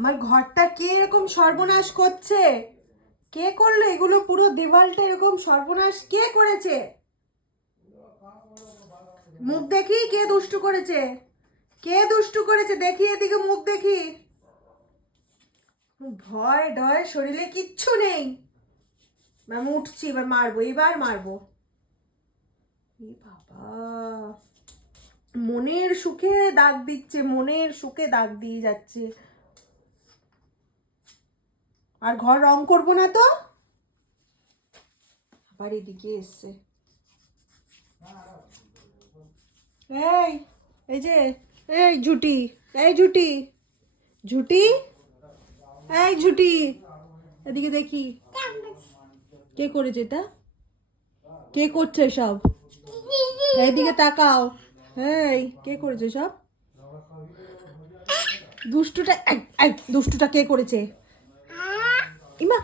আমার ঘরটা কে এরকম সর্বনাশ করছে? কে করলো এগুলো? পুরো দেওয়ালটা এরকম সর্বনাশ কে করেছে? মুখ দেখি কে দুষ্টু করেছে। কে দুষ্টু করেছে দেখি, এদিকে মুখ দেখি। ভয় ডয় শরীরে কিচ্ছু নেই। আমি উঠছি, এবার মারবো, এবার মারবো। এ বাবা, মনের সুখে দাগ দিচ্ছে, মনের সুখে দাগ দিয়ে যাচ্ছে। আর ঘর রং করবো না তো? আবার এদিকে এসছে। এই এই যে, এই ঝুটি, এই ঝুটি, ঝুটি, এই ঝুটি, এদিকে দেখি কে করেছে এটা? কে করছে সব? এইদিকে তাকাও। এই কে করেছে সব? দুষ্টুটা, দুষ্টুটা কে করেছে? ইমা